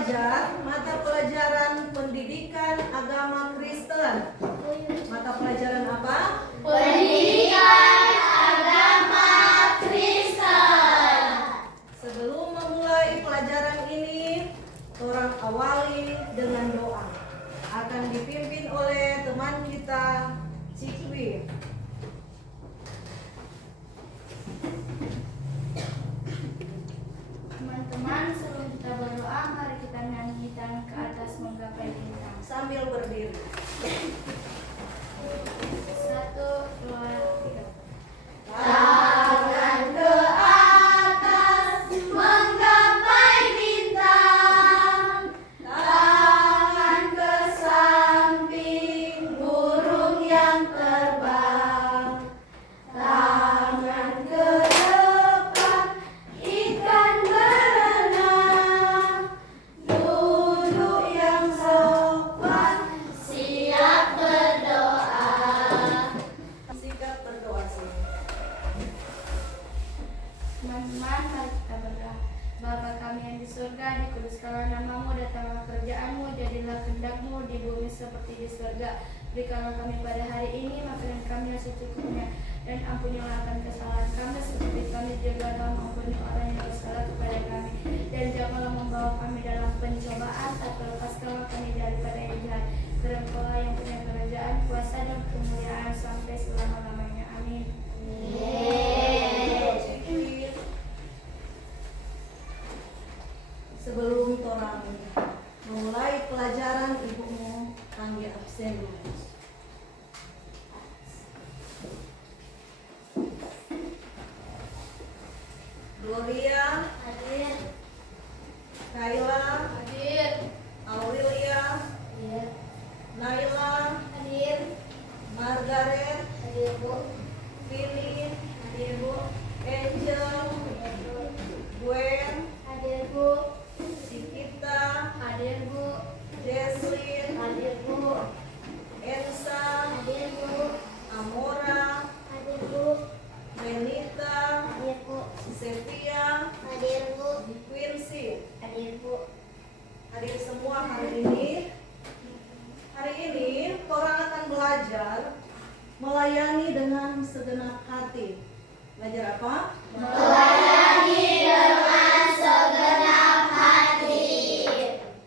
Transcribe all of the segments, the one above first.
belajar mata pelajaran pendidikan agama Kristen. Mata pelajaran apa? Pendidikan agama Kristen. Sebelum memulai pelajaran ini, orang awali dengan doa. Akan dipimpin oleh teman kita, Cikwi. Teman-teman, sebelum kita berdoa, mari kita nyanyi tangan ke atas menggapai bintang. Sambil berdiri. 1, 2, 3. Tangan ke atas menggapai bintang, tangan ke samping burung yang terbang, tangan ke depan ikan berenang, duduk yang sopan, siap berdoa. Sikap berdoa sih. Teman-teman, mari kita berdoa. Bapa kami yang di surga, dikuduskanlah namamu, datanglah kerjaanmu, jadilah kehendakmu di bumi seperti di surga. Berikanlah kami pada hari ini makanan kami yang secukupnya, dan ampunilah akan kesalahan kami seperti kami juga telah mengampuni orang yang bersalah kepada kami. Dan janganlah membawa kami dalam pencobaan, tapi lepaskanlah kami daripada yang jahat. Karena Engkaulah yang punya kerajaan, kuasa dan kemuliaan sampai selama-lamanya. Amin. Sebelum torang memulai pelajaran, ibumu panggil absen dulu. Gloria, Hadir. Kayla, Hadir. Aurelia, Hadir. Naila, Hadir. Margaret, Hadir, Bu. Philip, Hadir, Bu. Angel, Gwen, Hadir, Bu. Sikita, Hadir, Bu. Jesslyn, Hadir, Bu. Elsa, Hadir, Bu. Amora, Hadir, Bu. Renita, Hadir, Bu. Sevia, Hadir, Bu. Quincy. Hadir, Bu. Hadir semua hari ini. Hari ini orang akan belajar melayani dengan segenap hati. Belajar apa? Melayani dengan segenap hati.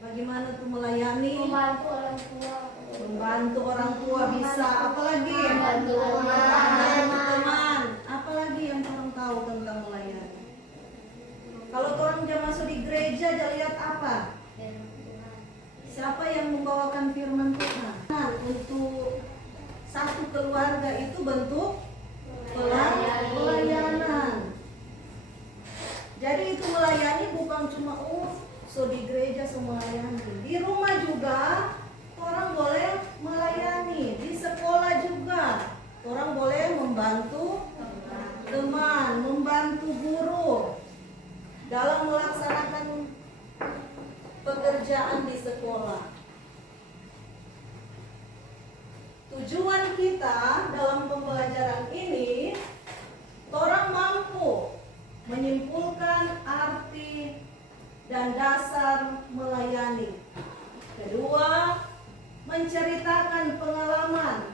Bagaimana tuh melayani? Membantu orang tua. Membantu orang tua bisa. Apalagi? Membantu teman. Apalagi yang orang tahu tentang melayani? Kalau orang jam masuk di gereja, dia lihat apa? Siapa yang membawakan firman Tuhan? Nah, untuk satu keluarga itu bentuk pelayanan. Jadi itu melayani bukan cuma so di gereja semua melayani. Di rumah juga orang boleh melayani. Di sekolah juga orang boleh membantu teman, membantu guru dalam melaksanakan pekerjaan di sekolah. Tujuan kita dalam pembelajaran ini, orang mampu menyimpulkan arti dan dasar melayani. Kedua, menceritakan pengalaman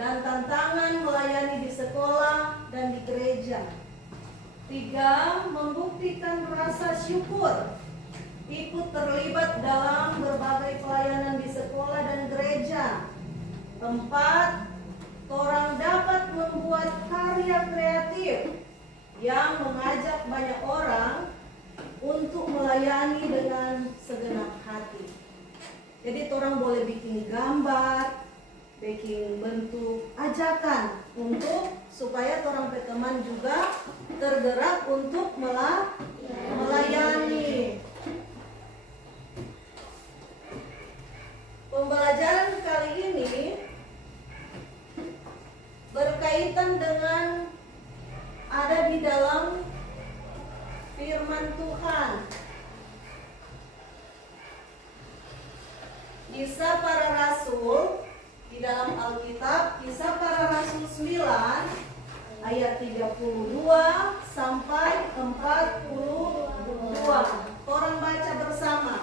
dan tantangan melayani di sekolah dan di gereja. Tiga, membuktikan rasa syukur ikut terlibat dalam berbagai pelayanan di sekolah dan gereja. Empat, orang dapat membuat karya kreatif yang mengajak banyak orang untuk melayani dengan segenap hati. Jadi orang boleh bikin gambar, bikin bentuk ajakan untuk supaya orang teman juga tergerak untuk melayani. Pembelajaran kali ini berkaitan dengan ada di dalam firman Tuhan. Kisah para Rasul di dalam Alkitab, Kisah para Rasul 9 ayat 32 sampai 42. Orang baca bersama.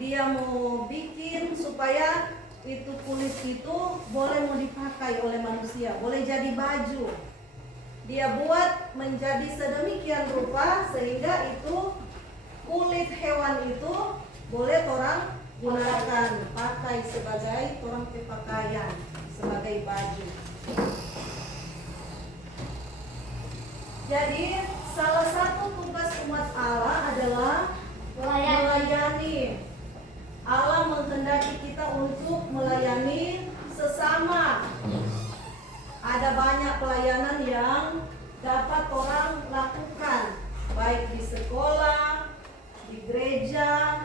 dia mau bikin supaya itu kulit itu boleh mau dipakai oleh manusia, boleh jadi baju. Dia buat menjadi sedemikian rupa sehingga itu kulit hewan itu boleh orang gunakan, pakai sebagai orang pakaian, sebagai baju. Jadi salah satu tugas umat Allah adalah melayani. Allah menghendaki kita untuk melayani sesama. Ada banyak pelayanan yang dapat orang lakukan, baik di sekolah, di gereja.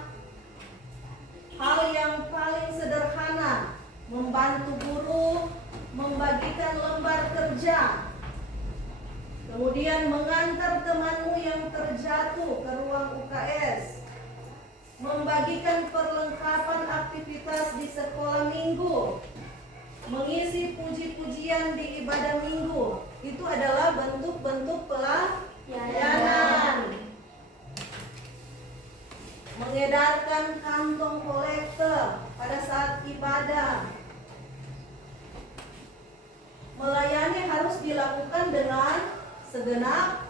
Hal yang paling sederhana, membantu guru, membagikan lembar kerja, kemudian mengantar temanmu yang terjatuh ke ruang UKS, membagikan perlengkapan aktivitas di sekolah minggu, mengisi puji-pujian di ibadah minggu. Itu adalah bentuk-bentuk pelayanan. Mengedarkan kantong kolektor pada saat ibadah. Melayani harus dilakukan dengan segenap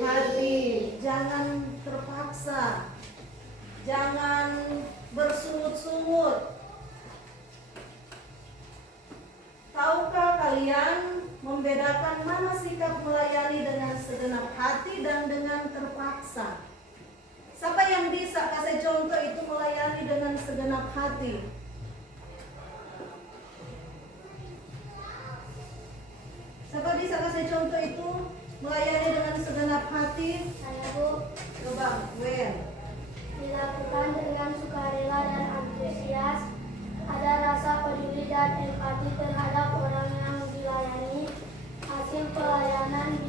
hati, jangan terpaksa, jangan bersungut-sungut. Tahukah kalian membedakan mana sikap melayani dengan segenap hati dan dengan terpaksa? Siapa yang bisa kasih contoh itu melayani dengan segenap hati? Siapa bisa kasih contoh itu melayani dengan segenap hati? Saya, Bu. Coba, Gwen. Dilakukan dengan sukarela dan antusias, ada rasa peduli dan empati terhadap orang yang dilayani. Hasil pelayanan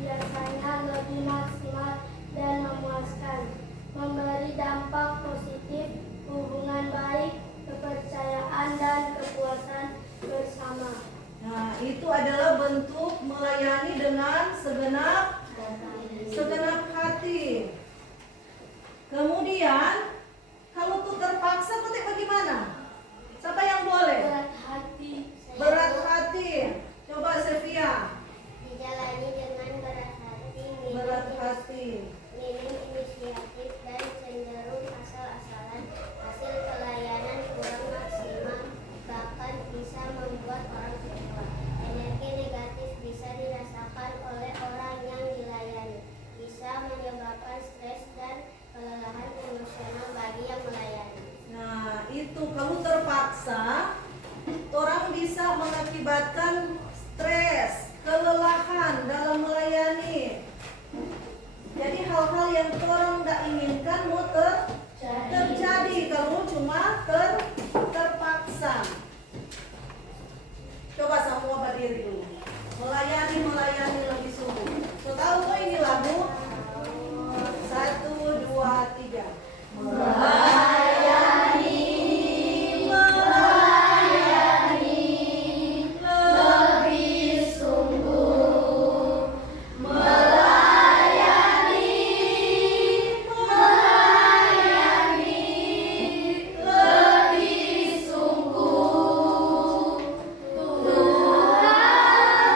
biasanya lebih maksimal dan memuaskan, memberi dampak positif, hubungan baik, kepercayaan dan kepuasan bersama. Nah, itu adalah bentuk melayani dengan segenap hati. Kemudian, kalau itu terpaksa, berarti bagaimana? Siapa yang boleh? Berat hati. Berat hati. Coba Sevia. Dijalani dengan berat hati, Berat hati. minim inisiatif dan cenderung asal-asalan. Hasil pelayanan kurang maksimal, bahkan bisa membuat orang kecewa. Energi negatif bisa dirasakan oleh orang yang dilayani, bisa menyebabkan stres dan kelelahan emosional bagi yang melayani. Nah, itu kalau terpaksa, orang bisa mengakibatkan stres, kelelahan dalam melayani. Jadi hal-hal yang orang tidak inginkan mau terjadi kalau cuma terpaksa. Coba semua berdiri dulu. Melayani lebih sungguh. So, tahu kok ini lagu? 1, 2, 3. Melayani lebih sungguh. Melayani lebih sungguh. Tuhan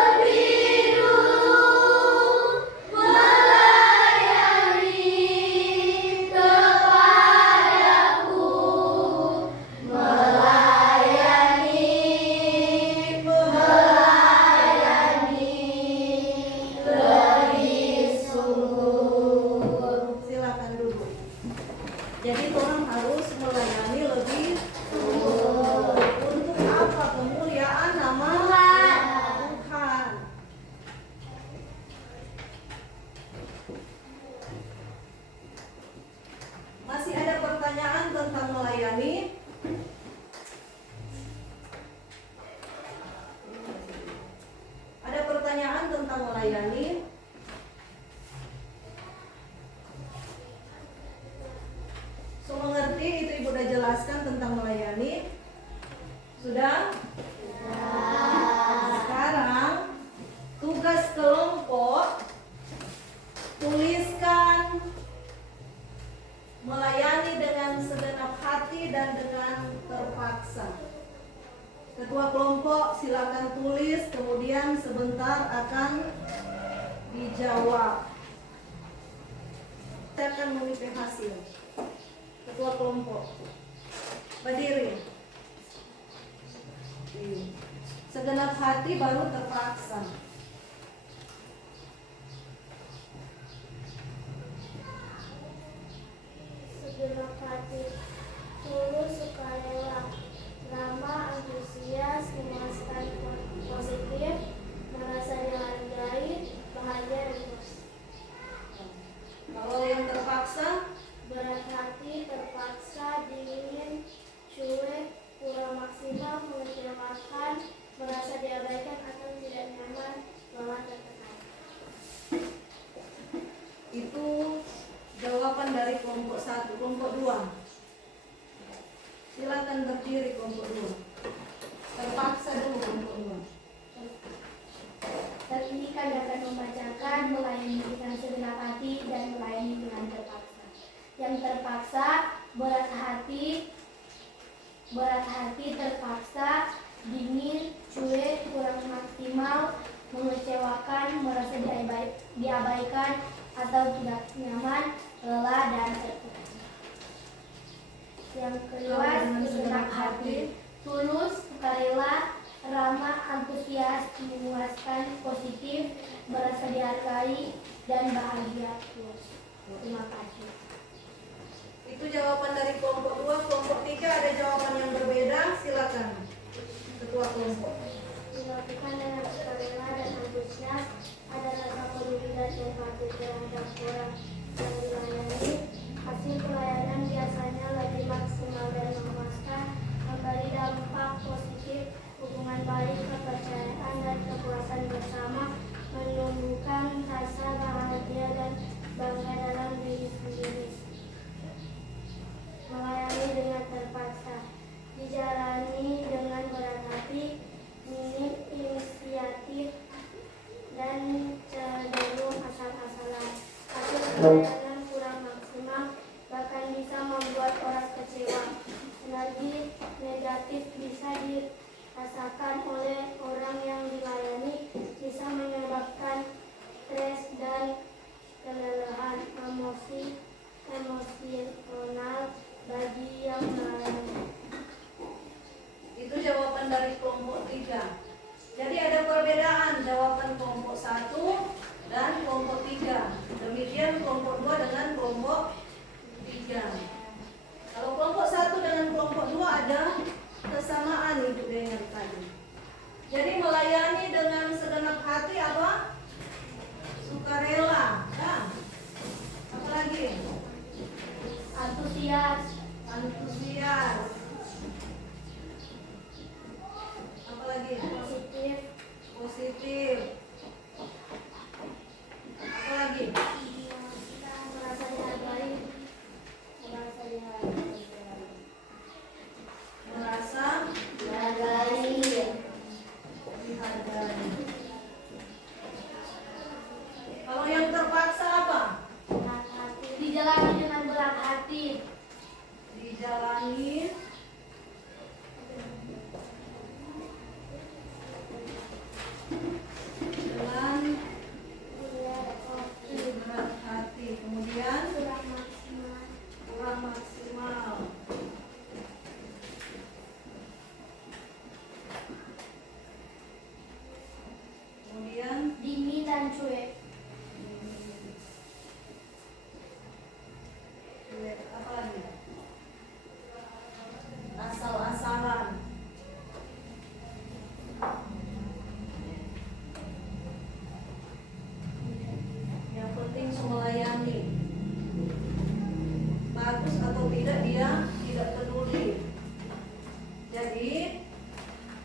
lebih dulu melayani kepadaku, melayani lebih sungguh. Silakan duduk. Jadi orang harus melayani lebih sungguh. Untuk apa? Kemuliaan nama Tuhan. Masih ada pertanyaan tentang melayani? Ada pertanyaan tentang melayani? So, mengerti itu Ibu udah jelaskan tentang melayani? Sudah? Sekarang tugas kelompok, tuliskan melayani dengan dan dengan terpaksa. Ketua kelompok silakan tulis, kemudian sebentar akan dijawab. Saya akan mengikuti hasil. Ketua kelompok berdiri. Segenap hati baru terpaksa. Segenap hati, tulus, sukarela, ramah, antusias, memuaskan, positif, merasa dihargai, bahagia, dan puas. Kalau yang terpaksa, Berat hati, terpaksa, dingin, cuek, kurang maksimal, mengecewakan, merasa diabaikan atau tidak nyaman, lelah, tertekan. itu jawaban dari kelompok 1. Kelompok 2, silakan berdiri. Kelompok 2 terpaksa dulu. Kelompok 2. Pendidikan dapat membacakan, melayani dengan segenap hati, dan melayani dengan terpaksa. Yang terpaksa, berat hati, terpaksa, dingin, cuek, kurang maksimal, mengecewakan, merasa diabaikan atau tidak nyaman, lelah, dan tertekan. Yang kedua, segenap hati, tulus, sukarela, ramah, antusias, memuaskan, positif, merasa dihargai, dan bahagia. Terima kasih. Itu jawaban dari kelompok 2. Kelompok 3 ada jawaban yang berbeda. Silakan ketua kelompok. Dilakukan dengan sukarela dan antusias, ada rasa peduli dan empati terhadap orang yang dilayani. Hasil pelayanan biasanya lebih maksimal dan memuaskan, memberi dampak positif, hubungan baik, kepercayaan, dan kepuasan bersama, menumbuhkan rasa bahagia dan bangga dalam diri sendiri. Melayani dengan terpaksa, dijalani dengan berat hati, minim inisiatif, dan cenderung asal-asalan. Hasil pelayanan kurang maksimal, bahkan bisa membuat orang kecewa. Energi negatif bisa dirasakan oleh orang yang dilayani, bisa menyebabkan stres dan kelelahan emosional bagi yang melayani. Itu jawaban dari kelompok 3. Jadi ada perbedaan jawaban kelompok 1 dan kelompok 3. Demikian kelompok 2 dengan kelompok 3. Kalau kelompok 1 dengan kelompok 2 ada kesamaan itu dengan tadi. Jadi melayani dengan segenap hati apa? Sukarela. Nah, apa lagi? Antusias, apa lagi? Positif. Apa lagi? merasa dihargai, Merasa dihargai. dihargai. Kalau yang terpaksa apa? Berat hati, dijalani dengan berat hati. Dijalani dengan berat hati. Kemudian kurang maksimal. Kemudian Dingin dan cuek. apa lagi? Asal-asalan. Yang penting melayani. Bagus atau tidak dia tidak peduli. Jadi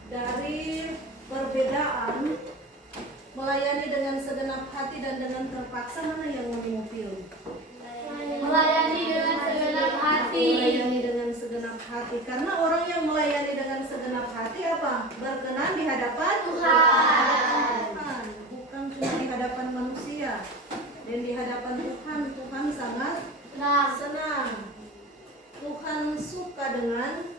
dari perbedaan melayani dengan segenap hati dan dengan terpaksa, mana yang lebih pilih? Melayani dengan segenap hati. Melayani dengan segenap hati. Karena orang yang melayani dengan segenap hati apa? Berkenan di hadapan Tuhan. Bukan cuma di hadapan manusia. Dan di hadapan Tuhan, Tuhan sangat Nah, senang. Tuhan suka dengan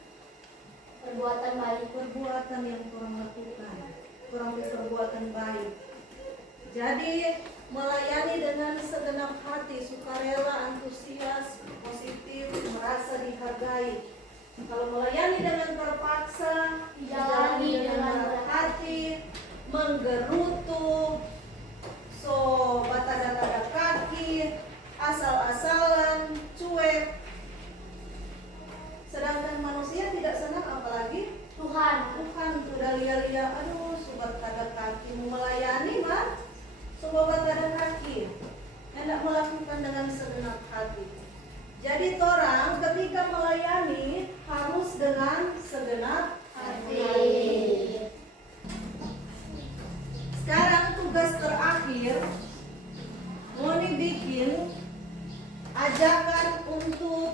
perbuatan baik. perbuatan yang kurang lakukan, kurang perbuatan baik. Jadi melayani dengan segenap hati, sukarela, antusias, positif, merasa dihargai. Kalau melayani dengan terpaksa, dijalani dengan berat hati, menggerutu, so batada-tada kaki, asal-asalan, cuek. Sedangkan manusia tidak senang, apalagi Tuhan sudah lia-lia, aduh subat tada kaki, mau melayani mah subat tada kaki, hendak melakukan dengan segenap hati. Jadi orang ketika melayani harus dengan segenap hati. Sekarang tugas terakhir, Moni bikin ajakan untuk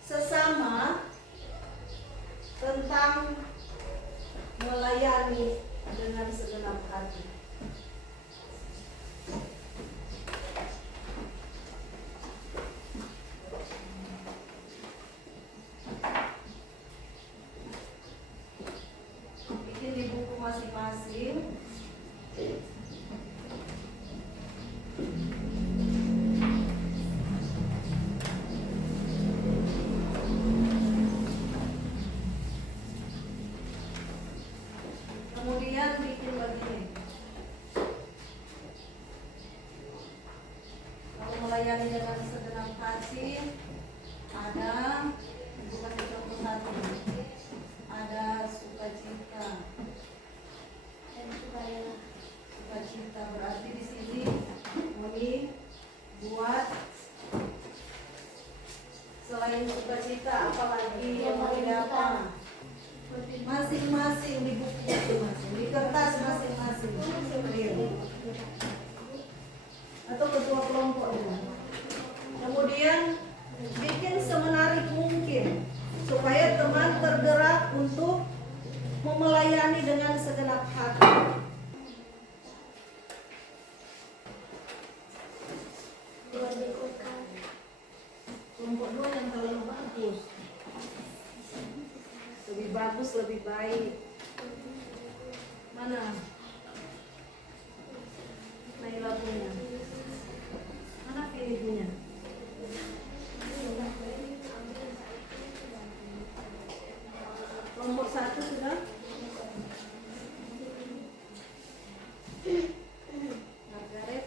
sesama tentang melayani dengan segenap hati. Bikin di buku masing-masing. Kemudian bikin begini. Kalau melayani dengan segenap hati, ada bukan segenap hati, ada sukacita. dan sukarela. Sukacita berarti di sini Moni buat selain sukacita apalagi yang apa? Masing-masing di buku masing-masing, di kertas masing-masing. Atau ketua kelompok juga. Kemudian bikin semenarik mungkin supaya teman tergerak untuk melayani dengan segenap hati. Kelompok 2 yang terlalu bagus. Lebih bagus, lebih baik. Mana? Naila punya. Mana pilih punya? Kelompok 1 sudah? Margaret.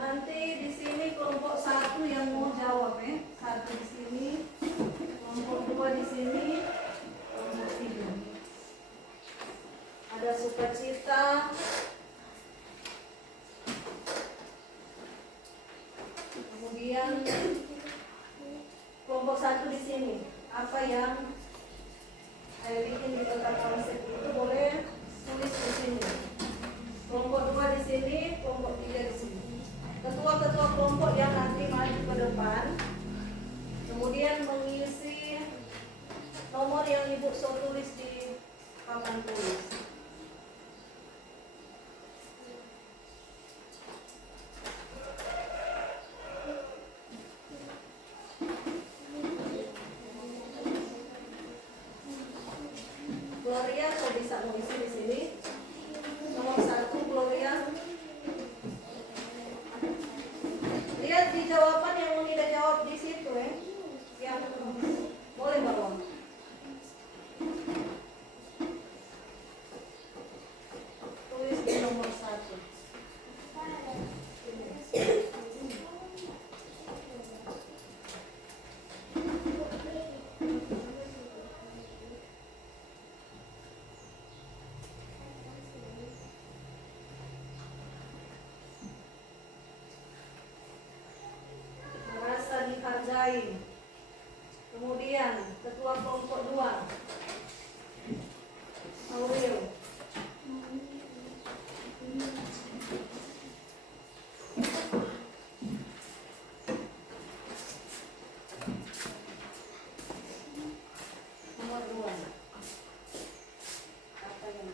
Nanti di sini kelompok 1 yang mau jawab ya. 1 di sini, kelompok 2 di sini, kelompok 3. Ada sukacita. Kemudian kelompok 1 di sini, apa yang saya bikin di kotak konsep itu boleh tulis di sini. Kelompok 2 di sini, kelompok 3 di sini. Ketua-ketua kelompok yang nanti maju ke depan, kemudian mengisi nomor yang ibu so tulis di papan tulis. Gloria so bisa mengisi di sini. Nomor 1 Gloria. Lihat di jawaban yang tidak jawab di situ ya. Yang boleh bawa. Tulis di nomor 1. Merasa dihargai. Kemudian ketua kelompok 2 Aurel. Nomor 2. Apa yang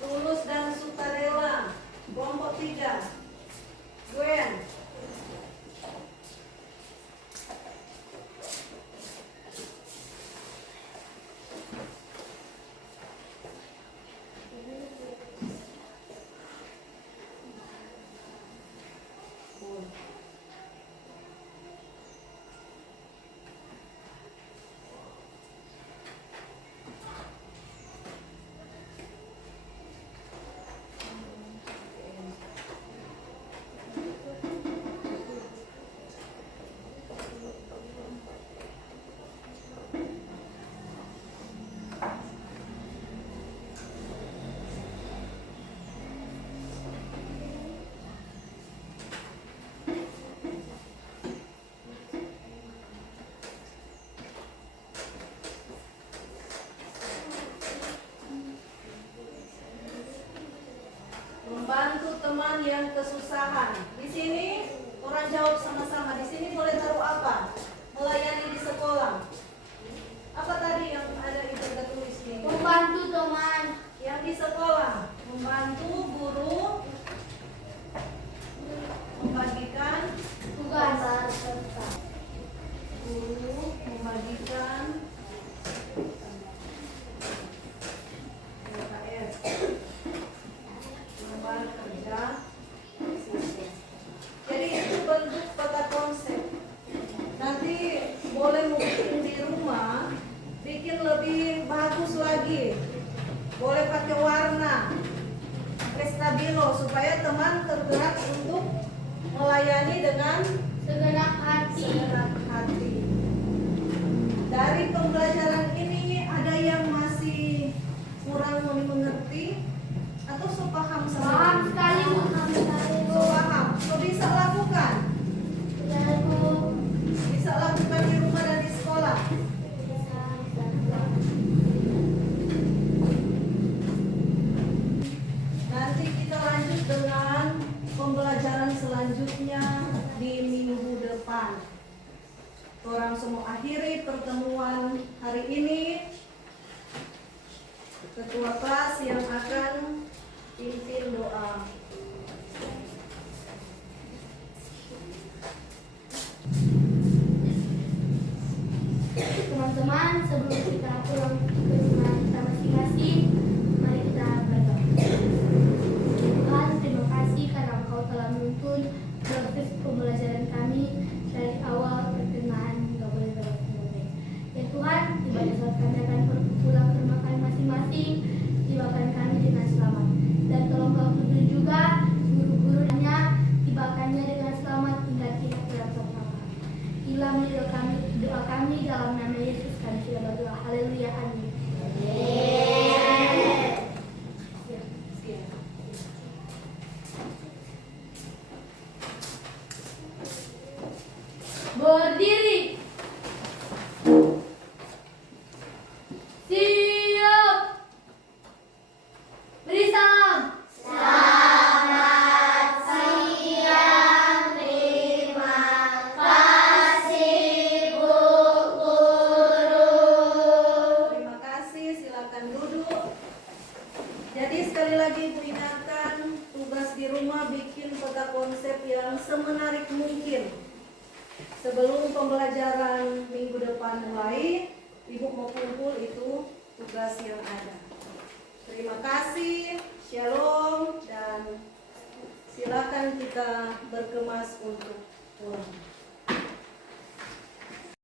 tulus dan sukarela. Kelompok 3 Gwen. Membantu teman yang kesusahan. Di sini orang jawab sama-sama. Di sini boleh taruh apa? Melayani di sekolah. Apa tadi yang ada di tulis ini? Membantu teman. Yang di sekolah, membantu guru membagikan Tugas. guru membagikan LKS lembar kerja siswa. Jadi itu bentuk peta konsep. Nanti boleh mungkin di rumah bikin lebih bagus lagi. Boleh pakai warna stabilo supaya teman tergerak untuk melayani dengan Segenap hati. segenap hati. Dari pembelajaran ini ada yang masih kurang mengerti atau so paham Paham semua? sekali, So paham, so bisa lakukan, bisa lakukan di rumah dan di sekolah. Nanti kita lanjut dengan pembelajaran selanjutnya di minggu depan. Orang semua akhiri pertemuan hari ini. Ketua kelas yang akan pimpin doa. Teman-teman, sebelum kita pulang ke rumah kita masing-masing, mari kita berdoa. bakalan menuntun proses pembelajaran kami dari awal pertengahan hingga boleh selesai. Ya Tuhan, tiba saat kami akan pulang ke rumah kami masing-masing, tibakan kami dengan selamat. Dan tolong Kau tuntun juga guru-gurunya, tibakannya dengan selamat hingga kita pulang bersama. Ilham doa kami dalam nama Yesus kami sudah berdoa. Haleluya, amin. Berdiri. Siap. Beri salam. Selamat siang. Terima kasih Bu Guru. Terima kasih, silakan duduk. Jadi sekali lagi Ibu ingatkan, tugas di rumah bikin peta konsep yang semenarik mungkin. Sebelum pembelajaran minggu depan mulai, Ibu mau kumpul itu tugas yang ada. Terima kasih, shalom, dan silakan kita berkemas untuk pulang.